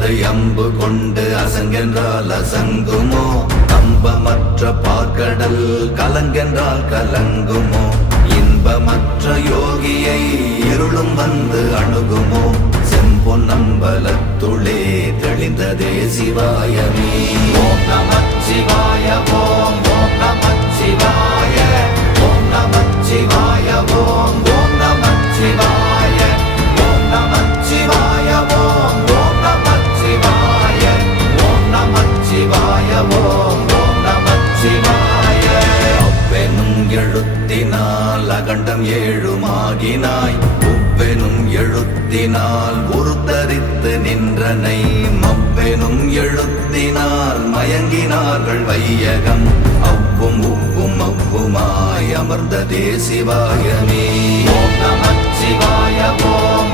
பார்த்து அம்பு கொண்டு அசங்கென்றால் அசங்குமோ? கம்பமற்ற பார்க்கடல் கலங்கென்றால் கலங்குமோ? இன்பமற்ற யோகியை இருளும் வந்து அணுகுமோ? செம்பொன்னம்பலத்துளே தெளிந்ததே சிவாயமே. ஓம் நமச்சிவாய ஓம் ஓம் நமச்சிவாய ஓம் நமச்சிவாய ஓம் ஓம் நமச்சிவாய ஓம் நமச்சிவாய ஓம் ஓம் நமச்சிவாய ஓம் நமச்சிவாய ஓம் ஓம் நமச்சிவாய. அவ்வெனும் எழுத்தினால் அகண்டம் ஏழுமாகினாய், உவ்வெனும் எழுத்தினால் உருத்தரித்து நின்றனை, மவ்வெனும் எழுத்தினால் மயங்கினார்கள் வையகம், அவ்வும் உவ்வும் அவ்வுமாய் அமர்ந்ததே சிவாயமே. ஓம் நமச்சிவாய ஓம்